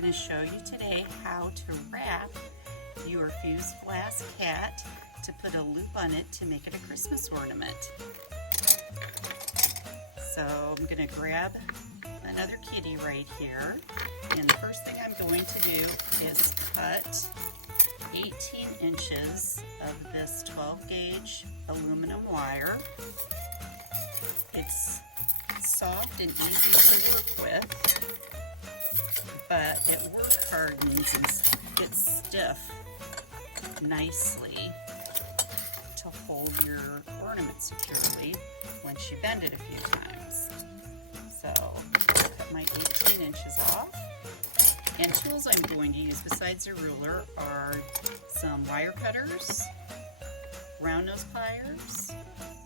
going to show you today how to wrap your fused glass cat to put a loop on it to make it a Christmas ornament. So I'm going to grab another kitty right here, and the first thing I'm going to do is cut 18 inches of this 12 gauge aluminum wire. It's soft and easy to work with, but it work hardens and gets stiff nicely to hold your ornament securely once you bend it a few times. So cut my 18 inches off. And tools I'm going to use besides a ruler are some wire cutters, round nose pliers,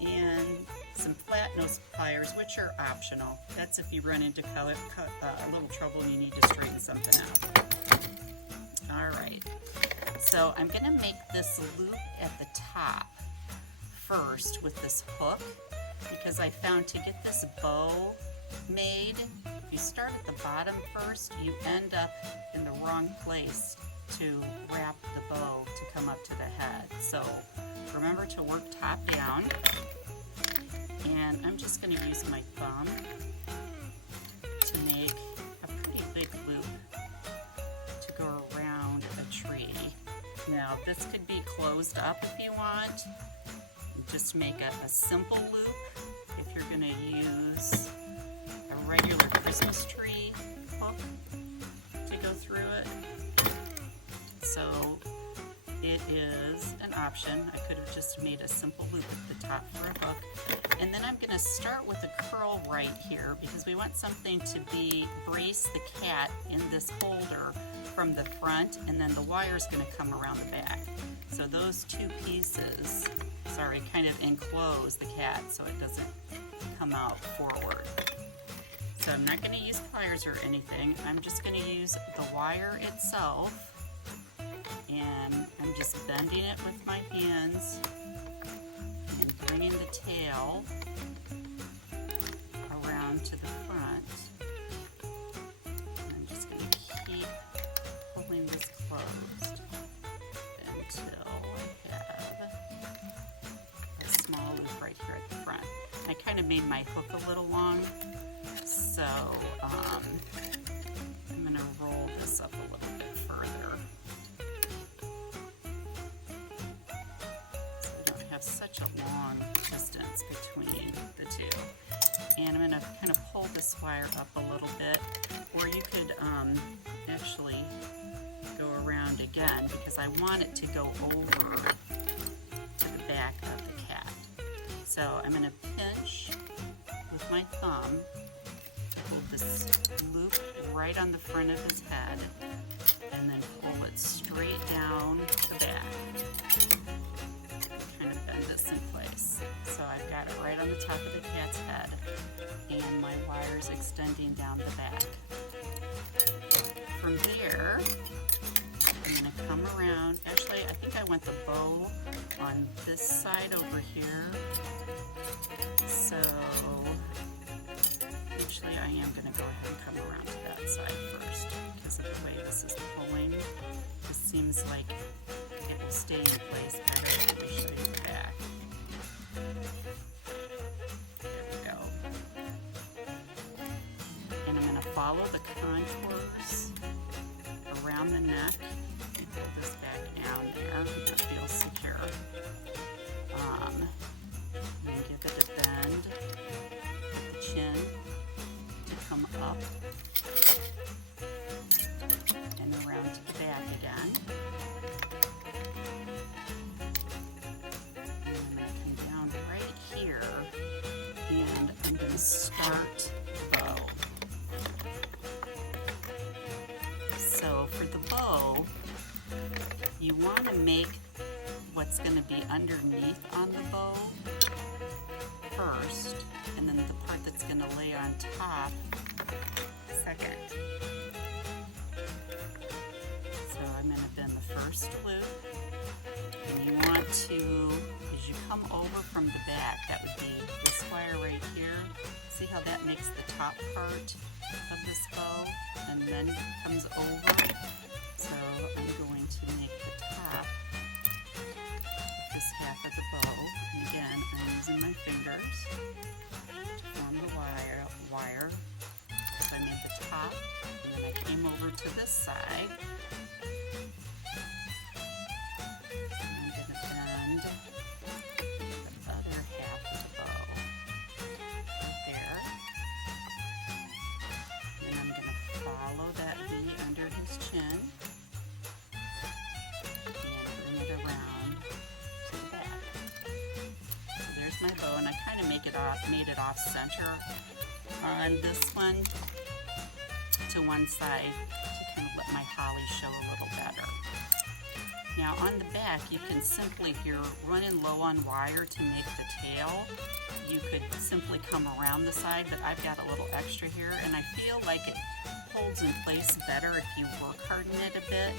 and some flat nose pliers, which are optional. That's if you run into a little trouble and you need to straighten something out. Alright, so I'm going to make this loop at the top first with this hook, because I found to get this bow made, if you start at the bottom first, you end up in the wrong place to wrap the bow to come up to the head. So remember to work top down, and I'm just going to use my thumb to make a pretty big loop to go around a tree. Now this could be closed up if you want, just make a simple loop if you're going to use a regular Christmas tree hook to go through it. So it is an option. I could have just made a simple loop at the top for a hook. And then I'm going to start with a curl right here, because we want something to brace the cat in this holder from the front, and then the wire is going to come around the back. So those two pieces, kind of enclose the cat so it doesn't come out forward. So I'm not going to use pliers or anything. I'm just going to use the wire itself, and I'm just bending it with my hands and bringing the tail around to the front. I'm just going to keep pulling this closed until I have a small loop right here at the front. I kind of made my hook a little long, so I'm going to roll this up a little bit further so I don't have such a long distance between the two. And I'm going to kind of pull this wire up a little bit, or you could actually go around again, because I want it to go over to the back of the cat. So I'm going to pinch with my thumb, pull this loop right on the front of his head, and then pull it straight down the back. Kind of bend this in place. So I've got it right on the top of the cat's head, and my wire's extending down the back. From here, I'm going to come around. Actually, I think I want the bow on this side over here. So actually, I am going to go ahead and come around to that side first, because of the way this is pulling. This seems like it will stay in place better. Let me show you the back. There we go. And I'm going to follow the contours around the neck. Pull this back down there. That feels secure. And give it a bend with the chin to come up and around to the back again. And I'm going to come down right here, and I'm going to start the bow. So for the bow, you want to make what's going to be underneath on the bow first, and then the part that's going to lay on top second. So I'm going to bend the first loop, and you want to, as you come over from the back. That would be this wire right here. See how that makes the top part of this bow and then comes over? So I'm going to make the top this half of the bow. And again, I'm using my fingers to form the wire. So I made the top, and then I came over to this side. I'm going to bend the other half of the bow right there. And I'm going to follow that V under his chin and bring it around to the back. So there's my bow, and I kind of made it off center on this one to one side to kind of let my holly show a little better. Now on the back, you can simply, if you're running low on wire to make the tail, you could simply come around the side, but I've got a little extra here, and I feel like it holds in place better if you work harden it a bit.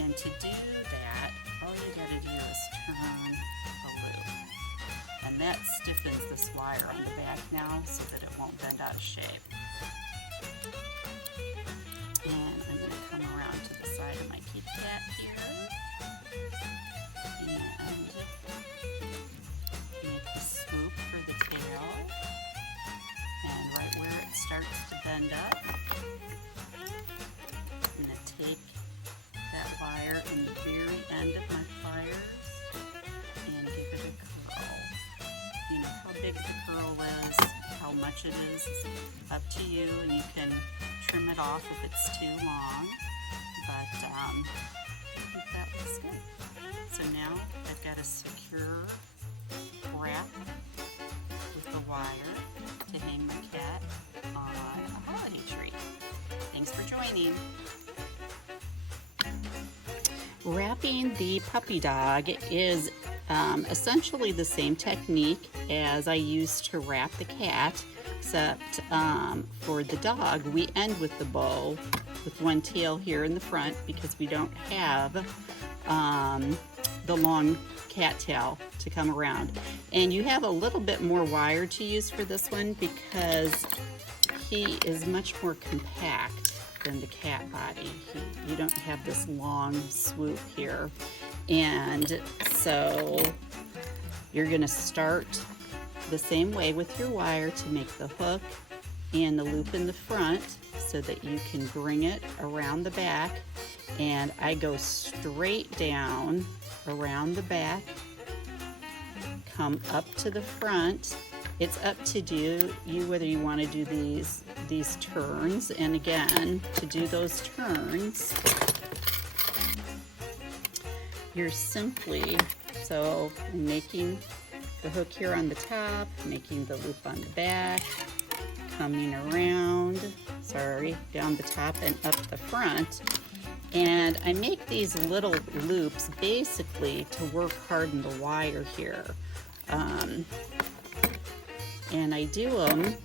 And to do that, all you gotta do is turn the loop. And that stiffens this wire on the back now so that it won't bend out of shape. And I'm going to come around to the side of my kitty cat here and make the swoop for the tail. And right where it starts to bend up, I'm going to take that wire in the very end of my pliers and give it a curl. You know, how big the curl is, how much it is up to you, and you can trim it off if it's too long, but I think that looks good. So now I've got a secure wrap with the wire to hang my cat on a holiday tree. Thanks for joining. Wrapping the puppy dog is essentially the same technique as I used to wrap the cat, except for the dog, we end with the bow with one tail here in the front because we don't have the long cat tail to come around. And you have a little bit more wire to use for this one because he is much more compact than the cat body. You don't have this long swoop here. And so you're going to start the same way with your wire to make the hook and the loop in the front so that you can bring it around the back. And I go straight down around the back, come up to the front. It's up to you whether you want to do these turns. And again, to do those turns, you're simply, so making the hook here on the top, making the loop on the back, coming around, down the top and up the front. And I make these little loops basically to work harden the wire here. And I do them,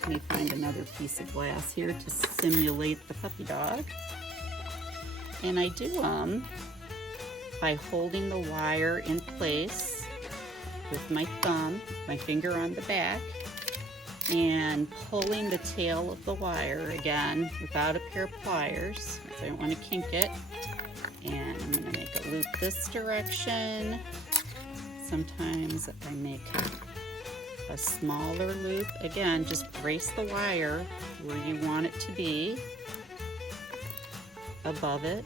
let me find another piece of glass here to simulate the puppy dog. And I do them by holding the wire in place with my thumb, my finger on the back, and pulling the tail of the wire again without a pair of pliers, because I don't want to kink it. And I'm going to make a loop this direction. Sometimes I make a smaller loop. Again, just brace the wire where you want it to be, above it,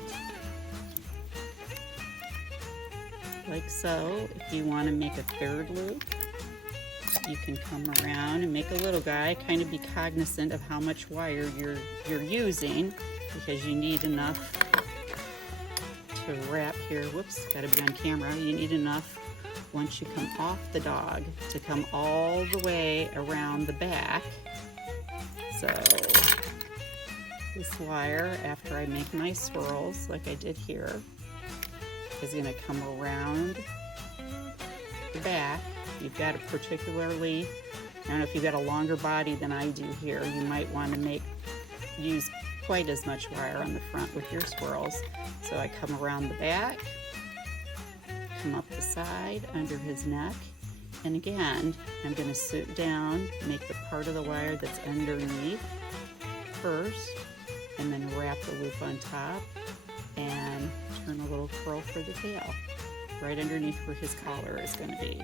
like so. If you want to make a third loop, you can come around and make a little guy. Kind of be cognizant of how much wire you're using, because you need enough to wrap here. Whoops, gotta be on camera. You need enough once you come off the dog to come all the way around the back. So this wire, after I make my swirls like I did here, is going to come around the back. You've got a particularly, I don't know if you've got a longer body than I do here, you might want to use quite as much wire on the front with your swirls. So I come around the back, come up the side under his neck, And again, I'm going to sit down, make the part of the wire that's underneath first, and then wrap the loop on top and turn a little curl for the tail right underneath where his collar is going to be.